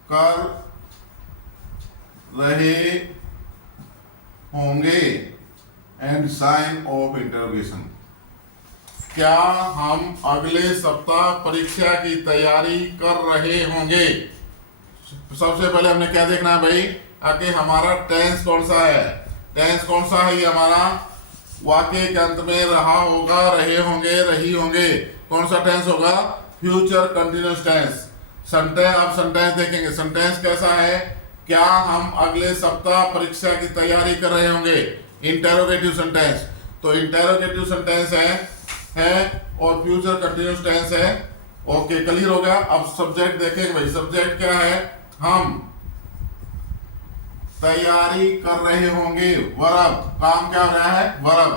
कर रहे होंगे एंड साइन ऑफ इंटरोगेशन। क्या हम अगले सप्ताह परीक्षा की तैयारी कर रहे होंगे? सबसे पहले हमने क्या देखना है भाई? आगे हमारा टेंस कौन सा है? टेंस कौन सा है? ये हमारा वाक्य के अंत में रहा होगा, रहे होंगे, रही होंगे। कौन सा टेंस होगा? Future continuous tense. सेंटेंस, अब सेंटेंस देखेंगे। सेंटेंस कैसा है? क्या हम अगले सप्ताह परीक्षा की तैयारी कर रहे होंगे, इंटेरोगेटिव सेंटेंस। तो इंटेरोगेटिव सेंटेंस है और फ्यूचर कंटिन्यूअस टेंस है। ओके, क्लियर हो गया। अब सब्जेक्ट देखेंगे भाई। सब्जेक्ट क्या है? हम तैयारी कर रहे होंगे, वर्ब। काम क्या हो रहा है? वर्ब।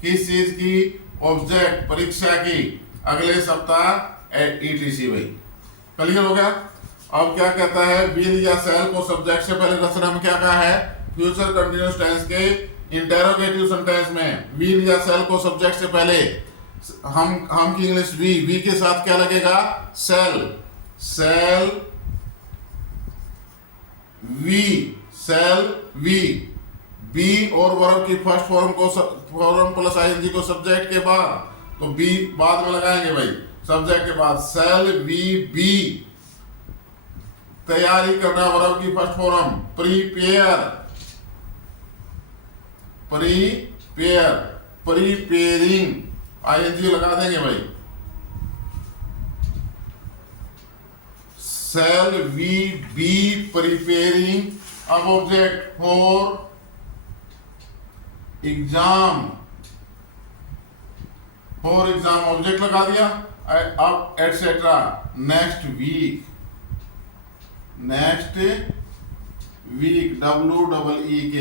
किस चीज की? ऑब्जेक्ट, परीक्षा की, अगले सप्ताह, ETC भाई। क्लियर हो गया। अब क्या कहता है? विल या शैल को सब्जेक्ट से पहले रचना में क्या कहा है? फ्यूचर कंटिन्यूअस टेंस के इंटेरोगेटिव सेंटेंस में विल या शैल को सब्जेक्ट से पहले हम की इंग्लिश वी के साथ क्या लगेगा? Shall we. बी और वर्ब की फर्स्ट फॉर्म प्लस आईएनजी को सब्जेक्ट के बाद, तो बी बाद में लगाएंगे भाई, सब्जेक्ट के बाद। शैल वी बी, तैयारी करना, वर्ब की फर्स्ट फॉर्म। प्रीपेयरिंग, आईएनजी लगा देंगे भाई। Shall we be preparing. अब ऑब्जेक्ट फॉर एग्जाम, ऑब्जेक्ट लगा दिया। अब एटसेट्रा, नेक्स्ट वीक, WEEK,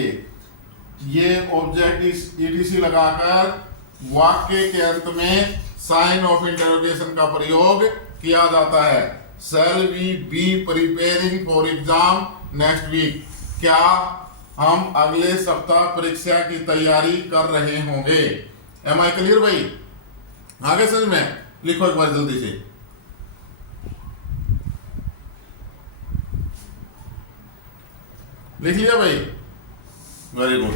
ये ऑब्जेक्ट ETC लगाकर वाक्य के अंत में साइन ऑफ इंटरोगेशन का प्रयोग किया जाता है। Shall we be preparing for exam next week? क्या हम अगले सप्ताह परीक्षा की तैयारी कर रहे होंगे? एम आई क्लियर भाई? आगे समझ में? लिखो एक बार जल्दी से। लिख लिया भाई? Very good.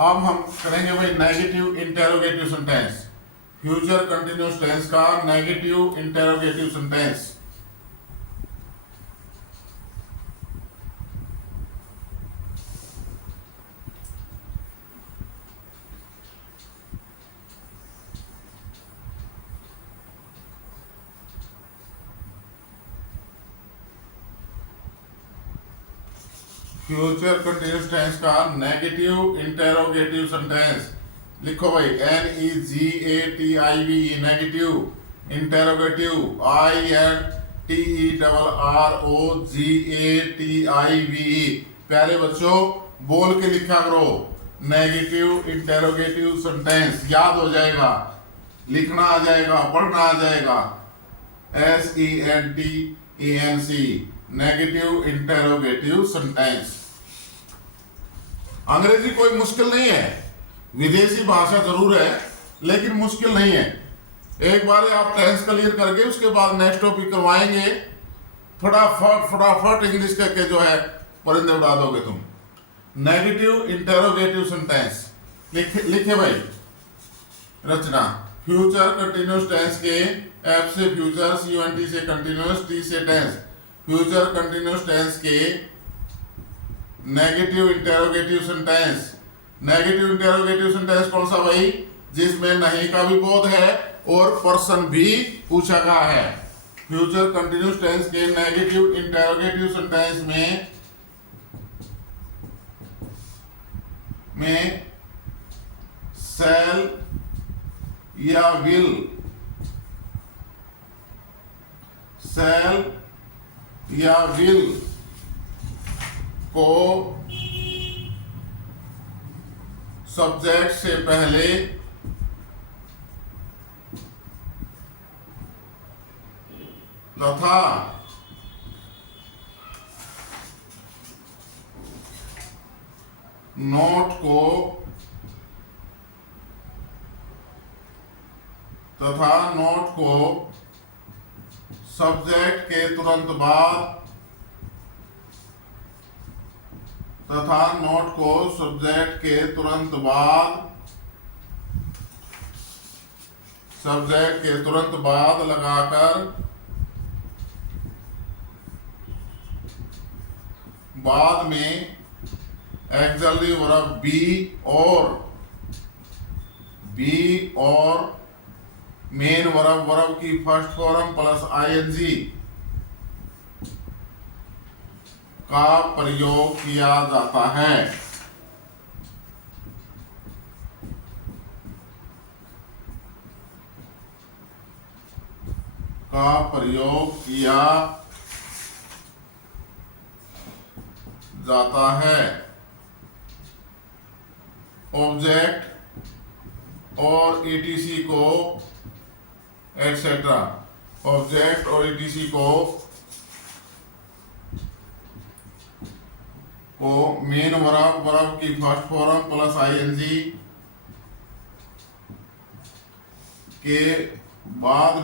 अब हम करेंगे भाई negative interrogative sentence, future continuous tense का negative interrogative sentence. Future continuous tense का नेगेटिव इंटेरोगेटिव सेंटेंस लिखो भाई, NEGATIVE नेगेटिव, इंटेरोगेटिव INTERROGATIVE। प्यारे बच्चों बोल के लिखा करो, नेगेटिव इंटेरोगेटिव सेंटेंस याद हो जाएगा, लिखना आ जाएगा, पढ़ना आ जाएगा। SENTENC negative interrogative sentence. अंग्रेजी कोई मुश्किल नहीं है, विदेशी भाषा जरूर है लेकिन मुश्किल नहीं है। एक बार आप टेंस क्लियर करके उसके बाद नेक्स्ट टॉपिक करवाएंगे, फटाफट इंग्लिश करके जो है परिंदे उड़ा दोगे तुम। नेगेटिव इंटेरोगेटिव सेंटेंस लिखे भाई। रचना, फ्यूचर कंटिन्यूस टेंस के एफ से फ्यूचर, CUNT से कंटिन्यूस, T से टेंस। फ्यूचर कंटिन्यूस टेंस के negative interrogative sentence. Negative interrogative sentence कौन सा भाई? जिसमें नहीं का भी बोध है और पर्सन भी पूछा गया है। फ्यूचर कंटिन्यूस टेंस के नेगेटिव इंटेरोगेटिव सेंटेंस में शैल या विल, शैल या विल को सब्जेक्ट से पहले तथा नोट को सब्जेक्ट के तुरंत बाद तथा नोट को सब्जेक्ट के तुरंत बाद लगाकर बाद में एक्सिलरी वर्ब बी और मेन वर्ब की फर्स्ट फॉर्म प्लस ING का प्रयोग किया जाता है। ऑब्जेक्ट और ETC को एटसेट्रा, ऑब्जेक्ट और ETC को मेन वर्ब की फर्स्ट फॉर्म प्लस ING के बाद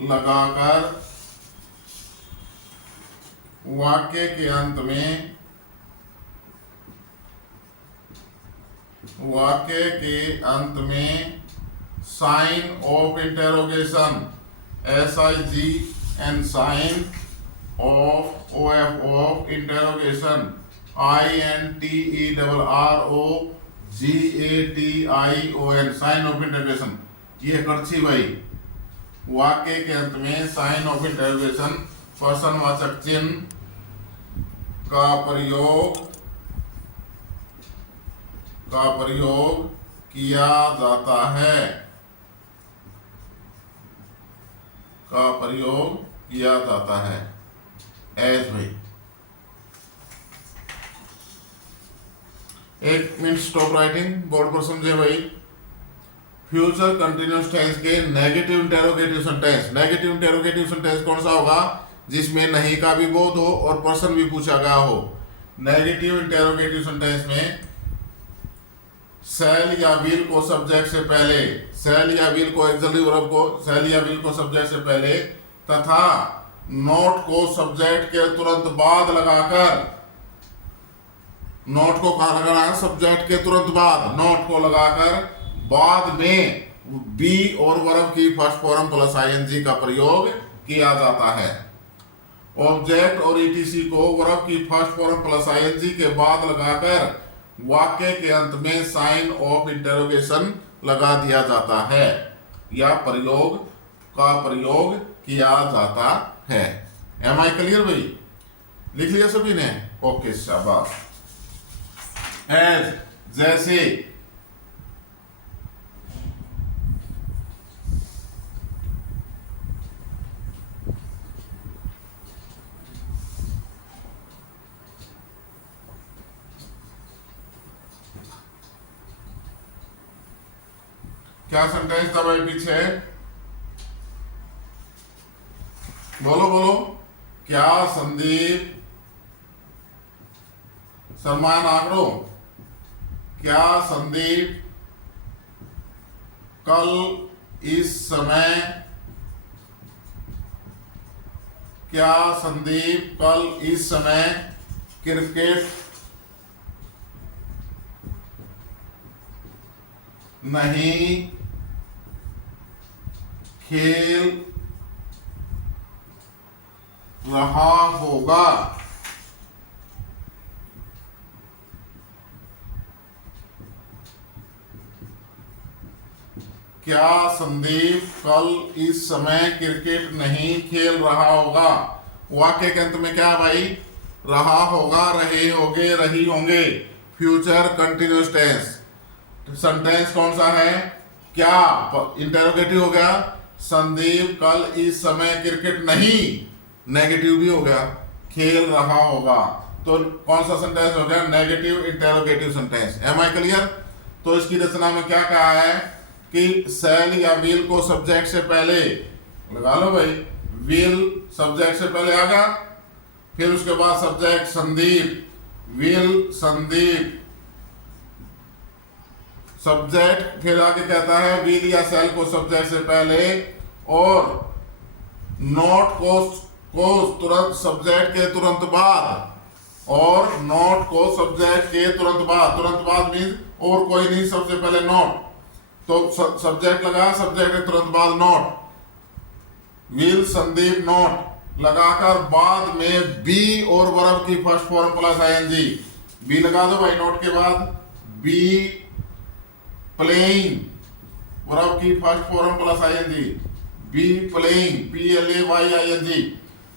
लगाकर वाक्य के अंत में sign of interrogation SIGN sign of OF interrogation INTERROGATION sign of interrogation. ये करछी भाई, वाक्य के अंत में साइन ऑफ इंटेरोगेशन प्रश्नवाचक चिन्ह का प्रयोग किया जाता है। एज भाई, एक मिनट स्टॉप राइटिंग, बोर्ड पर समझे भाई। फ्यूचर कंटिन्यूस टेंस के नेगेटिव इंटेरोगेटिव सेंटेंस कौन सा होगा? जिसमें नहीं का भी बोध हो और पर्सन भी पूछा गया हो। नेगेटिव इंटेरोगेटिव सेंटेंस में शैल या विल को सब्जेक्ट से पहले, शैल या विल को एक्सिलरी वर्ब को शैल या विल को सब्जेक्ट से पहले तथा नोट को सब्जेक्ट के तुरंत बाद लगाकर, नोट को कहां लगाना है? सब्जेक्ट के तुरंत बाद, नोट को लगाकर बाद में बी और वर्ब की फर्स्ट फॉर्म प्लस ING का प्रयोग किया जाता है। ऑब्जेक्ट और ETC को वर्ब की फर्स्ट फॉर्म प्लस ING के बाद लगाकर वाक्य के अंत में साइन ऑफ इंटेरोगेशन लगा दिया जाता है या प्रयोग का प्रयोग किया जाता है। एम आई क्लियर भाई? लिख लिया सभी ने? ओके शाबाश। एज जैसे, क्या सेंटेंस था भाई पीछे? बोलो बोलो। क्या संदीप, सलमान आगरो, क्या संदीप कल इस समय, क्या संदीप कल इस समय क्रिकेट नहीं खेल रहा होगा? क्या संदीप कल इस समय क्रिकेट नहीं खेल रहा होगा? वाक्य के अंत में क्या भाई? रहा होगा, रहे होंगे, रही होंगे, फ्यूचर कंटिन्यूअस टेंस। सेंटेंस कौन सा है? क्या इंटेरोगेटिव हो गया, संदीप कल इस समय क्रिकेट नहीं, नेगेटिव भी हो गया, खेल रहा होगा। तो कौन सा सेंटेंस हो गया? Negative interrogative sentence. Am I clear? तो इसकी रचना में क्या कहा है कि सेल या विल को सब्जेक्ट से पहले लगा लो भाई, विल सब्जेक्ट से पहले आ गया, फिर उसके बाद subject Sandeep, will Sandeep subject, फिर आगे कहता है विल या सेल को सब्जेक्ट से पहले, और नोट को तुरंत सब्जेक्ट के तुरंत बाद, और नोट को सब्जेक्ट के तुरंत बाद मीन्स और कोई नहीं, सबसे पहले नोट, तो सब्जेक्ट लगा, सब्जेक्ट के तुरंत बाद नोट, विल संदीप नोट लगाकर बाद में बी और वर्ब की first form plus ING, be लगा दो भाई नोट के बाद, बी प्लेइंग वर्ब की first form plus ING, be playing PLAYING,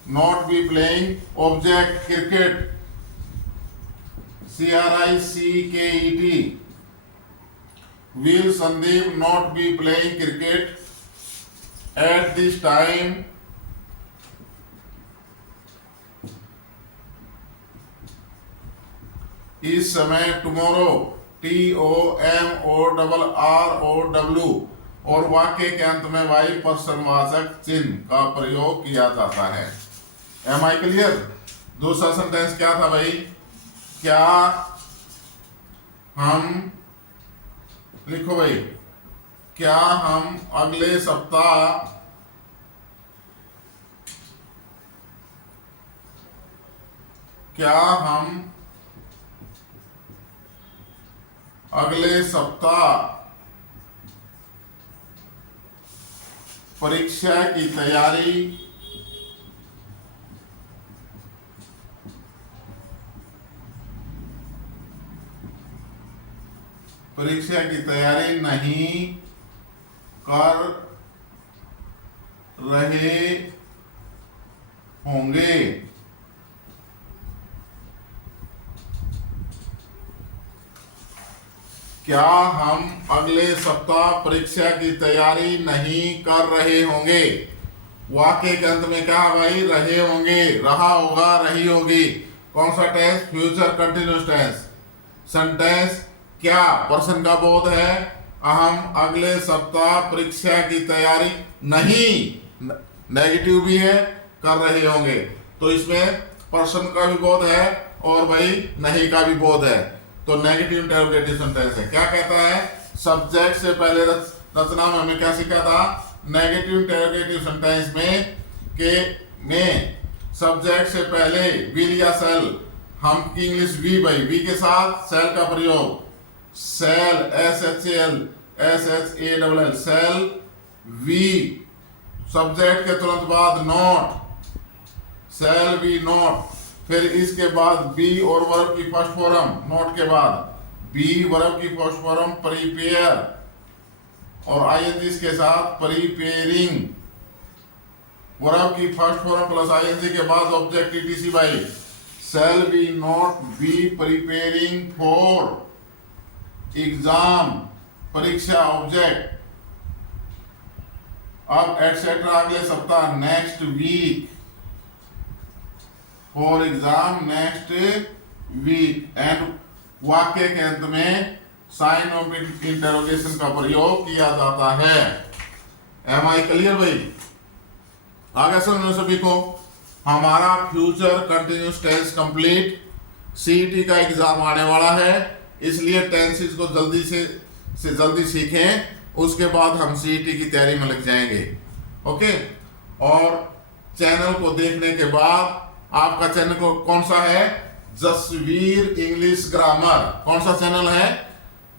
not be playing object cricket CRICKET, will Sandeep not be playing cricket at this time? इस समय, tomorrow TOMORROW, और वाक्य के अंत में भाई प्रश्नवाचक चिन्ह का प्रयोग किया जाता है। Am I clear? दूसरा सेंटेंस क्या था भाई? क्या हम, लिखो भाई, क्या हम अगले सप्ताह परीक्षा की तैयारी नहीं कर रहे होंगे? क्या हम अगले सप्ताह परीक्षा की तैयारी नहीं कर रहे होंगे? वाक्य के अंत में क्या भाई? रहे होंगे, रहा होगा, रही होगी। कौन सा tense? Future continuous tense. Sentence क्या पर्सन का बोध है, हम अगले सप्ताह परीक्षा की तैयारी नहीं, नेगेटिव भी है, कर रहे होंगे, तो इसमें पर्सन का भी बोध है और भाई नहीं का भी बोध है, तो नेगेटिव इंटरोगेटिव सेंटेंस है। क्या कहता है? सब्जेक्ट से पहले रचना में हमें क्या सीखा था? नेगेटिव इंटरोगेटिव सेंटेंस में सब्जेक्ट से पहले विल या सेल, हम की इंग्लिश वी भाई, वी के साथ सेल का प्रयोग, shall SHAL shall, we subject के तुरंत बाद नोट, सेल वी नोट, फिर इसके बाद बी और वर्ब की फर्स्ट फॉर्म, नोट के बाद बी वर्ब की फर्स्ट फॉर्म प्रिपेयर, और आईएनजी के साथ प्रिपेयरिंग, वर्ब की फर्स्ट फॉर्म प्लस आईएनजी के बाद object ETC by shall we not be preparing for exam परीक्षा ऑब्जेक्ट अब एटसेट्रा अगले सप्ताह next week for exam next week and वाक्य के अंत में साइन ऑफ इंटरोगेशन का प्रयोग किया जाता है। एम आई क्लियर भाई? आगे समझो सभी को। हमारा future continuous tense complete CET का एग्जाम आने वाला है, इसलिए टेंसेस को जल्दी से जल्दी सीखें, उसके बाद हम सीईटी की तैयारी में लग जाएंगे। ओके, और चैनल को देखने के बाद आपका चैनल को कौन सा है? Jasvir English grammar. कौन सा चैनल है?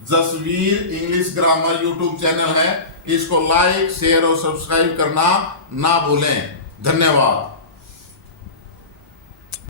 Jasvir English grammar YouTube channel है। इसको लाइक शेयर और सब्सक्राइब करना ना भूलें। धन्यवाद।